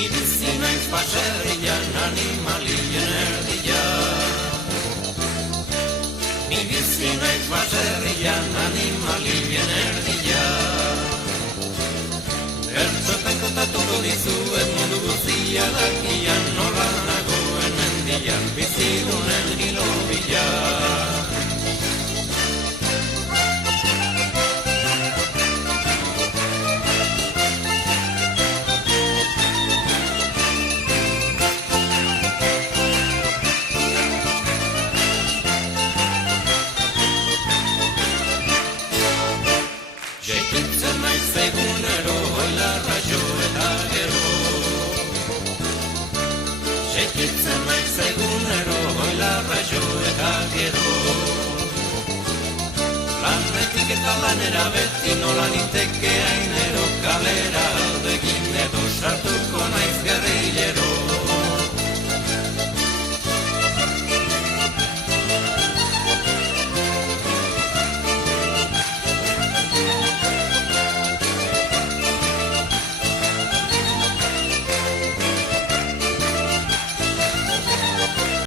Ni bizi naiz baserrian animalien erdia. Ni bizi naiz baserrian animalien erdia. Bertzotan kontatuko dizuet mundu guztia dakian nola nagoen mendian bizidunen hilo bila. Segitzen naiz egunero oilarra jo eta gero. Segitzen naiz egunero oilarra jo eta gero. Lanetik eta lanera beti nola niteke ainero kalera.